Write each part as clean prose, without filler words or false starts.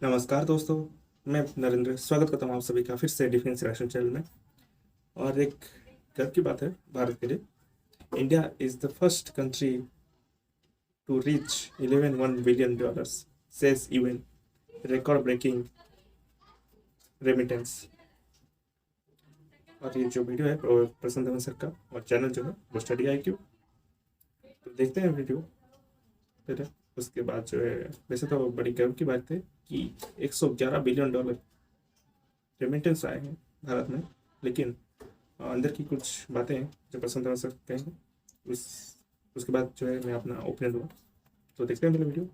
नमस्कार दोस्तों, मैं नरेंद्र स्वागत करता हूँ आप सभी का फिर से डिफेंस रिएक्शन चैनल में। और एक गर्व की बात है भारत के लिए। India is the first country to reach 11 billion dollars, says UN, record breaking remittance. और ये जो वीडियो है प्रसन्न धवन सर का, और चैनल जो है वो स्टडी IQ। तो देखते हैं वीडियो पहले, उसके बाद जो है, वैसे तो बड़ी गर्व की बात है कि 111 बिलियन डॉलर रेमिटेंस आए हैं भारत में। लेकिन अंदर की कुछ बातें हैं जो पसंद आ सकते हैं। उस उसके बाद जो है मैं अपना ओपिनियन दूंगा। तो देखते हैं मेरा वीडियो।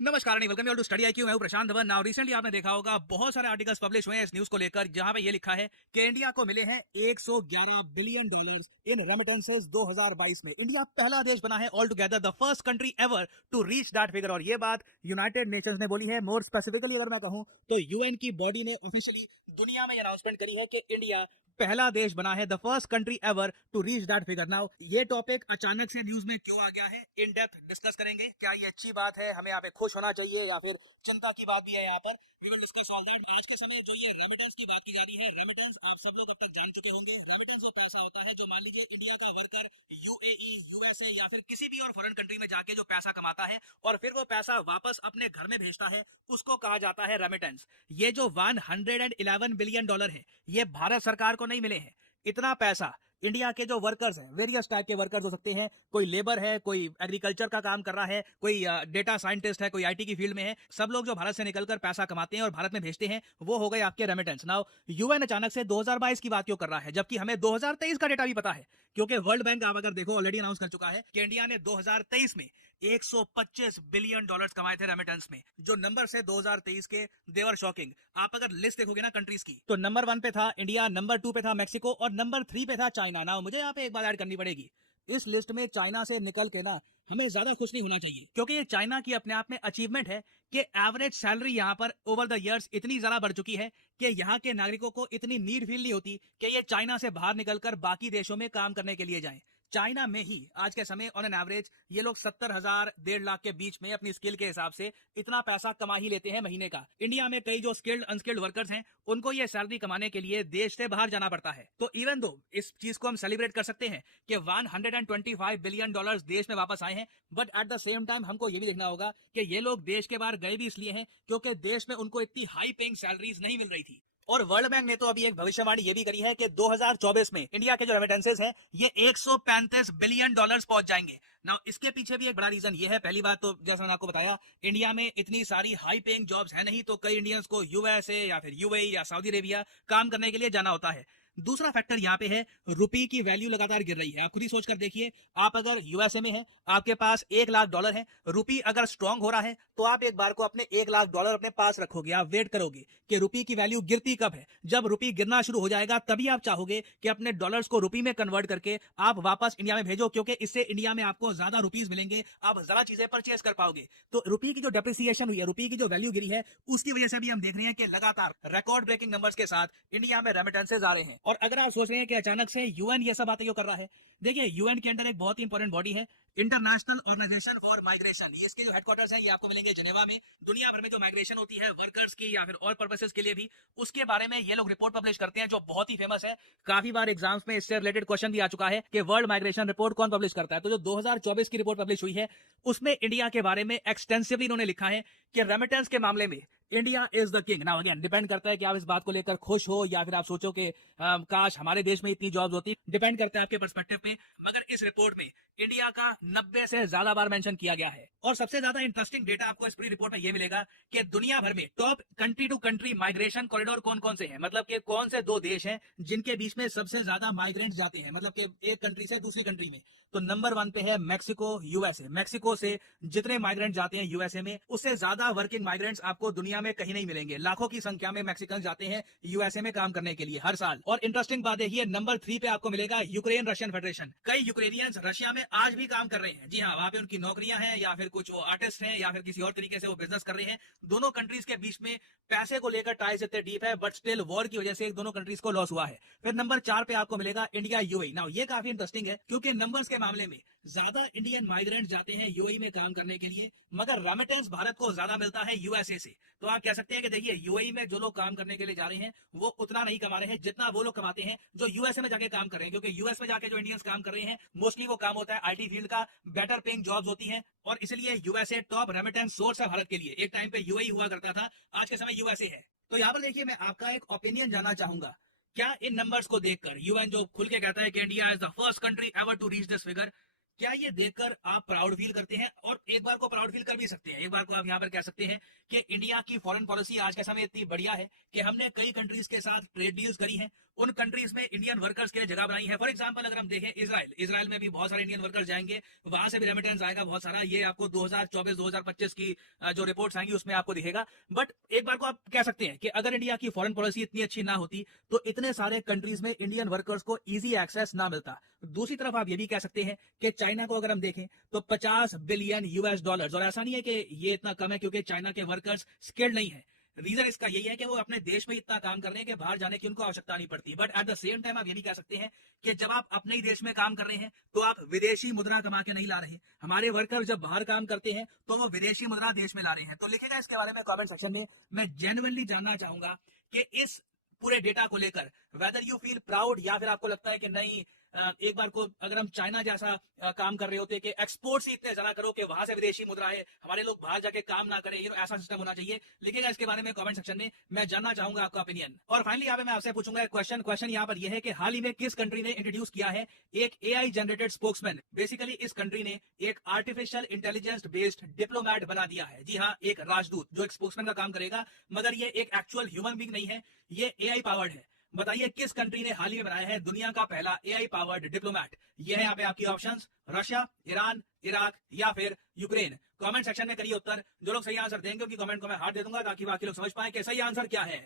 नमस्कार नहीं, वेलकम टू स्टडी IQ। मैं हूं प्रशांत धवन। नाउ रिसेंटली आपने देखा होगा बहुत सारे आर्टिकल्स पब्लिश हुए हैं इस न्यूज को लेकर, जहां पे ये लिखा है कि इंडिया को मिले हैं 111 बिलियन डॉलर्स इन रेमिटेंसेस 2022 में। इंडिया पहला देश बना है all together, the first country ever to reach that figure. और ये बात यूनाइटेड नेशंस ने बोली है। मोर स्पेसिफिकली अगर मैं कहूं तो यूएन की बॉडी ने ऑफिशियली दुनिया में अनाउंसमेंट करी है कि इंडिया पहला देश बना है, the first country ever to reach that figure. Now ये टॉपिक अचानक से न्यूज में क्यों आ गया है, इन डेप्थ डिस्कस करेंगे। क्या ये अच्छी बात है, हमें यहाँ पे खुश होना चाहिए, या फिर चिंता की बात भी है यहाँ पर। We will discuss all that. आज के समय जो ये रेमिटेंस की बात की जा रही है, रेमिटेंस आप सब लोग अब तक जान चुके होंगे। रेमिटेंस वो पैसा होता है जो मान लीजिए इंडिया का वर्कर यूएई, यूएसए या फिर किसी भी और फॉरेन कंट्री में जाके जो पैसा कमाता है और फिर वो पैसा वापस अपने घर में भेजता है, उसको कहा जाता है रेमिटेंस। ये जो 111 बिलियन डॉलर है, ये भारत सरकार को नहीं मिले हैं। इतना पैसा इंडिया के जो वर्कर्स हैं, वेरियस टाइप के वर्कर्स हो सकते हैं, कोई लेबर है, कोई एग्रीकल्चर का काम कर रहा है, कोई डेटा साइंटिस्ट है, कोई आईटी की फील्ड में है, सब लोग जो भारत से निकलकर पैसा कमाते हैं और भारत में भेजते हैं, वो हो गए आपके रेमिटेंस। नाउ यूएन अचानक से 2022 की बात क्यों कर रहा है, जबकि हमें 2023 का डेटा भी पता है। क्योंकि वर्ल्ड बैंक आप अगर देखो ऑलरेडी अनाउंस कर चुका है कि इंडिया ने 2023 में 125 बिलियन डॉलर्स कमाए थे रेमिटेंस में। जो नंबर से 2023 के, देवर शॉकिंग। आप अगर लिस्ट देखोगे ना कंट्रीज की, तो नंबर 1 पे था इंडिया, नंबर 2 पे था मैक्सिको और नंबर 3 पे था चाइना। ना मुझे यहाँ पे एक बात ऐड करनी पड़ेगी, इस लिस्ट में चाइना से निकल के ना हमें ज्यादा खुश नहीं होना चाहिए, क्योंकि ये चाइना की अपने आप में अचीवमेंट है कि एवरेज सैलरी यहाँ पर ओवर द इयर्स इतनी ज्यादा बढ़ चुकी है कि यहाँ के नागरिकों को इतनी नीड फील नहीं होती कि ये चाइना से बाहर निकलकर बाकी देशों में काम करने के लिए जाएं। चाइना में ही आज के समय ऑन एन एवरेज ये लोग 70,000 1.5 लाख के बीच में अपनी स्किल के हिसाब से इतना पैसा कमा ही लेते हैं महीने का। इंडिया में कई जो स्किल्ड अनस्किल्ड वर्कर्स हैं, उनको ये सैलरी कमाने के लिए देश से बाहर जाना पड़ता है। तो इवन दो इस चीज को हम सेलिब्रेट कर सकते हैं कि 125 बिलियन डॉलर्स देश में वापस आए हैं, but at the same time हमको ये भी देखना होगा कि ये लोग देश के बाहर गए भी इसलिए हैं क्योंकि देश में उनको इतनी हाई पेइंग सैलरीज नहीं मिल रही थी। और वर्ल्ड बैंक ने तो अभी एक भविष्यवाणी ये भी करी है कि 2024 में इंडिया के जो रेमिटेंसेस हैं, ये 135 बिलियन डॉलर्स पहुंच जाएंगे। नाउ इसके पीछे भी एक बड़ा रीजन ये है। पहली बात तो जैसा मैंने आपको बताया, इंडिया में इतनी सारी हाई पेइंग जॉब्स है नहीं, तो कई इंडियंस को यूएसए या फिर यूएई या सऊदी अरेबिया काम करने के लिए जाना होता है। दूसरा फैक्टर यहाँ पे है, रुपी की वैल्यू लगातार गिर रही है। आप खुद ही सोच कर देखिए, आप अगर यूएसए में हैं, आपके पास 1 लाख डॉलर है, रुपी अगर स्ट्रांग हो रहा है, तो आप एक बार को अपने 1 लाख डॉलर अपने पास रखोगे। आप वेट करोगे कि रुपी की वैल्यू गिरती कब है। जब रुपी गिरना शुरू हो जाएगा तभी आप चाहोगे कि अपने डॉलर्स को रुपी में कन्वर्ट करके आप वापस इंडिया में भेजो, क्योंकि इससे इंडिया में आपको ज्यादा रुपीज मिलेंगे, आप ज्यादा चीजें परचेज कर पाओगे। तो रुपी की जो डेप्रिसिएशन हुई है, रुपी की जो वैल्यू गिरी है, उसकी वजह से भी हम देख रहे हैं कि लगातार रिकॉर्ड ब्रेकिंग नंबर्स के साथ इंडिया में रेमिटेंसेज आ रहे हैं। और अगर आप सोच रहे हैं कि अचानक से यूएन ये सब बातें क्यों कर रहा है, देखिए यूएन के अंदर एक बहुत ही इंपॉर्टेंट बॉडी है, इंटरनेशनल ऑर्गेनाइजेशन फॉर माइग्रेशन। इसके जो हेडक्वार्टर्स हैं ये आपको मिलेंगे जिनेवा में। दुनिया भर में जो माइग्रेशन होती है वर्कर्स की या फिर और पर्पसेस के लिए भी, उसके बारे में ये लोग रिपोर्ट पब्लिश करते हैं, जो बहुत ही फेमस है। काफी बार एग्जाम्स में इससे रिलेटेड क्वेश्चन भी आ चुका है कि वर्ल्ड माइग्रेशन रिपोर्ट कौन पब्लिश करता है। तो जो 2024 की रिपोर्ट पब्लिश हुई है, उसमें इंडिया के बारे में एक्सटेंसिवली इन्होंने लिखा है कि रेमिटेंस के मामले में India is the king. Now again depend करता है कि आप इस बात को लेकर खुश हो या फिर आप सोचो कि काश हमारे देश में इतनी जॉब्स होती। डिपेंड करता है आपके पर्सपेक्टिव पे। मगर इस रिपोर्ट में इंडिया का 90 से ज्यादा बार मेंशन किया गया है। और सबसे ज्यादा इंटरेस्टिंग डेटा आपको इस पूरी रिपोर्ट में ये मिलेगा कि दुनिया भर में top country to country migration corridor कौन कौन से हैं, मतलब कि कौन से 2 देश हैं जिनके बीच में सबसे ज्यादा माइग्रेंट जाते हैं, मतलब कि एक कंट्री से दूसरी कंट्री में। तो नंबर 1 पे है मैक्सिको, यूएसए। मैक्सिको से जितने माइग्रेंट जाते हैं यूएसए में, उससे ज्यादा वर्किंग माइग्रेंट्स आपको दुनिया में कहीं नहीं मिलेंगे। लाखों की संख्या में मैक्सिकन जाते हैं यूएसए में काम करने के लिए हर साल। और इंटरेस्टिंग बात है, नंबर 3 पे आपको मिलेगा यूक्रेन रशियन फेडरेशन। कई यूक्रेनियंस रशिया में आज भी काम कर रहे हैं। जी हाँ, वहां पे उनकी नौकरियां हैं, या फिर कुछ वो आर्टिस्ट हैं, या फिर किसी और तरीके से वो बिजनेस कर रहे हैं। दोनों कंट्रीज के बीच में पैसे को लेकर टाइज इतने डीप है, बट स्टिल वॉर की वजह से दोनों कंट्रीज को लॉस हुआ है। फिर नंबर 4 पे आपको मिलेगा इंडिया यूएई। नाउ ये काफी इंटरेस्टिंग है, क्योंकि नंबर्स के मामले में ज्यादा इंडियन माइग्रेंट जाते हैं यूएई में काम करने के लिए, मगर रेमिटेंस भारत को ज्यादा मिलता है यूएसए से। तो आप कह सकते हैं कि देखिए यूएई में जो लोग काम करने के लिए जा रहे हैं वो उतना नहीं कमा रहे हैं जितना वो लोग कमाते हैं जो यूएसए में जाके काम कर रहे हैं, क्योंकि यूएस में जाके जो इंडियंस काम कर रहे हैं मोस्टली वो काम होता है आईटी फील्ड का, बेटर पेइंग जॉब्स होती हैं, और इसलिए यूएसए टॉप रेमिटेंस सोर्स है भारत के लिए। एक टाइम पे यूएई हुआ करता था, आज के समय यूएसए है। तो यहाँ पर देखिए मैं आपका एक ओपिनियन जानना चाहूंगा, क्या इन नंबर्स को देखकर यूएन जो खुल के कहता है कि India is the first country ever to reach this figure, क्या ये देखकर आप प्राउड फील करते हैं? और एक बार को प्राउड फील कर भी सकते हैं, एक बार को आप यहाँ पर कह सकते हैं कि इंडिया की फॉरेन पॉलिसी आज के समय इतनी बढ़िया है कि हमने कई कंट्रीज के साथ ट्रेड डील्स करी हैं, उन कंट्रीज में इंडियन वर्कर्स के लिए जगह बनाई है। फॉर एग्जांपल अगर हम देखें इजराइल में भी बहुत सारे इंडियन वर्कर्स जाएंगे, वहां से भी रेमिटेंस आएगा बहुत सारा। ये आपको 2024-2025 की जो रिपोर्ट्स आएंगी उसमें आपको दिखेगा। बट एक बार को आप कह सकते हैं कि अगर इंडिया की फॉरेन पॉलिसी इतनी अच्छी ना होती तो इतने सारे कंट्रीज में इंडियन वर्कर्स को ईजी एक्सेस ना मिलता। दूसरी तरफ आप ये भी कह सकते हैं कि चाइना को अगर हम देखें तो 50 बिलियन यूएस डॉलर्स, और ऐसा नहीं है कि ये इतना कम है क्योंकि चाइना के वर्कर्स स्किल्ड नहीं है। रीजन इसका यही है कि वो अपने देश में इतना काम कर रहे हैं कि बाहर जाने की उनको आवश्यकता नहीं पड़ती। But at the same time आप ये भी कह सकते हैं कि जब आप अपने ही देश में काम कर रहे हैं तो आप विदेशी मुद्रा कमा के नहीं ला रहे। हमारे वर्कर जब बाहर काम करते हैं तो वो विदेशी मुद्रा देश में ला रहे हैं। तो लिखेगा इसके बारे में कमेंट सेक्शन में। मैं जेन्युइनली जानना चाहूंगा कि इस पूरे डेटा को लेकर वेदर यू फील प्राउड, या फिर आपको लगता है कि नहीं, एक बार को अगर हम चाइना जैसा काम कर रहे होते कि एक्सपोर्ट ही इतने ज्यादा करो कि वहां से विदेशी मुद्रा है, हमारे लोग बाहर जाके काम ना करें, ऐसा सिस्टम होना चाहिए। लिखिएगा इसके बारे में कमेंट सेक्शन में, मैं जानना चाहूंगा आपका ओपिनियन। और फाइनली यहाँ पे मैं आपसे पूछूंगा क्वेश्चन यहाँ पर यह है कि हाल ही में किस कंट्री ने इंट्रोड्यूस किया है एक एआई जनरेटेड स्पोक्समैन? बेसिकली इस कंट्री ने एक आर्टिफिशियल इंटेलिजेंस बेस्ड डिप्लोमैट बना दिया है। जी हाँ, एक राजदूत जो एक स्पोक्समैन का काम करेगा, मगर ये एक एक्चुअल ह्यूमन बीइंग नहीं है, ये एआई पावर्ड है। बताइए किस कंट्री ने हाल ही में बनाया है दुनिया का पहला एआई पावर्ड डिप्लोमैट? ये है यहाँ पे आपकी ऑप्शंस, रशिया, ईरान, इराक या फिर यूक्रेन। कमेंट सेक्शन में करिए उत्तर। जो लोग सही आंसर देंगे उनकी कमेंट को मैं हार्ट दे दूंगा ताकि बाकी लोग समझ पाए कि सही आंसर क्या है।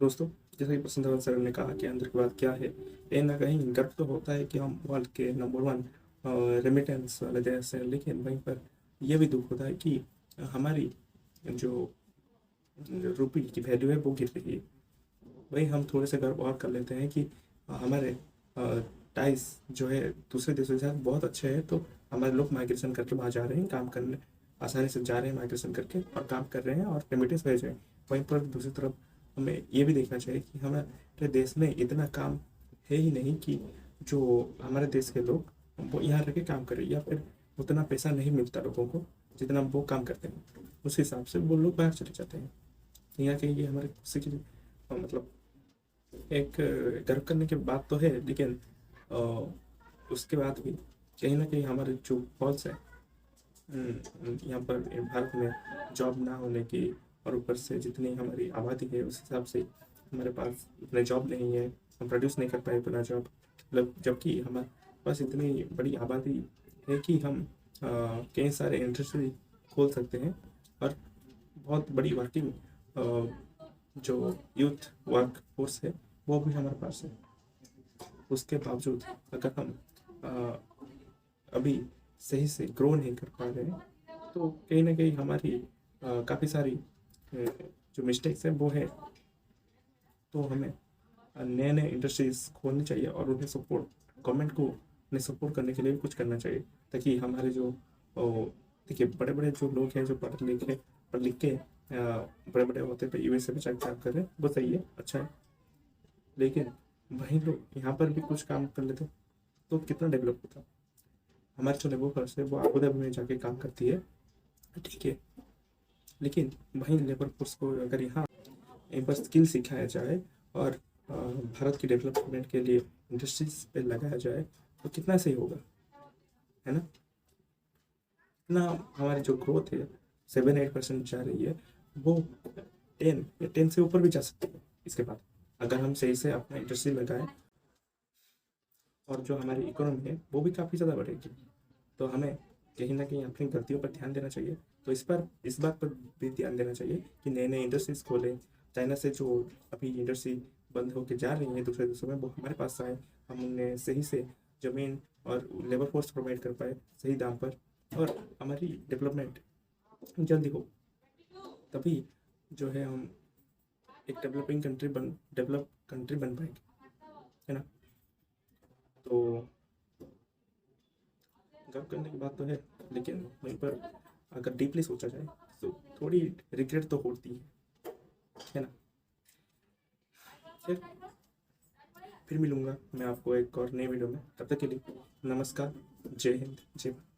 दोस्तों, जैसे कि प्रसन्न सर ने कहा कि आंसर की बात क्या है, कहीं ना कहीं गर्व तो होता है कि हम वर्ल्ड के नंबर 1 रेमिटेंस वाले देश हैं, लेकिन वहीं पर यह भी दुख होता है कि हमारी जो रुपये की वैल्यू है वो गिर रही है। वही हम थोड़े से गर्व और कर लेते हैं कि हमारे टाइस जो है दूसरे देशों के साथ बहुत अच्छे हैं, तो हमारे लोग माइग्रेशन करके वहाँ जा रहे हैं, काम करने आसानी से जा रहे हैं माइग्रेशन करके और काम कर रहे हैं और रेमिटेंस भेज रहे हैं। वहीं पर दूसरी तरफ हमें ये भी देखना चाहिए कि हमारे देश में इतना काम है ही नहीं कि जो हमारे देश के लोग वो यहाँ रह के काम करें, या फिर उतना पैसा नहीं मिलता लोगों को जितना वो काम करते हैं। उस हिसाब से वो लोग बाहर चले जाते हैं। यहाँ कहीं ये हमारे खुशी की मतलब एक गर्व करने की बात तो है, लेकिन उसके बाद भी कहीं ना कहीं हमारे जो फॉल्स है यहाँ पर भारत में जॉब ना होने की, और ऊपर से जितनी हमारी आबादी है उस हिसाब से हमारे पास इतने जॉब नहीं है, हम प्रोड्यूस नहीं कर पाए इतना जॉब, मतलब जबकि हमारे पास इतनी बड़ी आबादी है कि हम कई सारे इंडस्ट्री खोल सकते हैं और बहुत बड़ी वर्किंग जो यूथ वर्क फोर्स है वो भी हमारे पास है। उसके बावजूद अगर हम अभी सही से ग्रो नहीं कर पा रहे हैं तो कहीं ना कहीं हमारी काफ़ी सारी जो मिस्टेक्स हैं वो है। तो हमें नए नए इंडस्ट्रीज खोलनी चाहिए और उन्हें सपोर्ट, गवर्नमेंट को उन्हें सपोर्ट करने के लिए भी कुछ करना चाहिए, ताकि हमारे जो देखिए बड़े बड़े जो लोग हैं जो पढ़ लिख के बड़े बड़े होते पे यूएसए में जाकर काम कर रहे हैं, वो सही है, अच्छा है, लेकिन वहीं लोग यहाँ पर भी कुछ काम कर लेते तो कितना डेवलप होता। हमारे जो लेबर फोर्स है वो अबू धाबी में जाके काम करती है, ठीक है, लेकिन वहीं लेबर फोर्स को अगर यहाँ पर स्किल सिखाया जाए और भारत की डेवलपमेंट के लिए इंडस्ट्रीज पे लगाया जाए तो कितना सही होगा, है ना। इतना हमारी जो ग्रोथ है 7-8% जा रही है, वो 10 से ऊपर भी जा सकती है इसके बाद, अगर हम सही से अपना इंडस्ट्री लगाएं और जो हमारी इकोनॉमी है वो भी काफ़ी ज़्यादा बढ़ेगी। तो हमें कहीं ना कहीं अपनी गलतियों पर ध्यान देना चाहिए। तो इस बात पर भी ध्यान देना चाहिए कि नए नए इंडस्ट्रीज खोलें। चाइना से जो अभी इंडस्ट्री बंद होकर जा रही है दूसरे देशों में, वो हमारे पास आए, हम उन्हें सही से ज़मीन और लेबर फोर्स प्रोवाइड कर पाए सही दाम पर, और हमारी डेवलपमेंट जल्दी हो, तभी जो है हम एक डेवलप कंट्री बन पाएंगे, है ना। तो गर्व करने की बात तो है, लेकिन वहीं पर अगर डीपली सोचा जाए तो थोड़ी रिग्रेट तो होती है ना। फिर मिलूंगा मैं आपको एक और नई वीडियो में, तब तक के लिए नमस्कार, जय हिंद, जय भारत।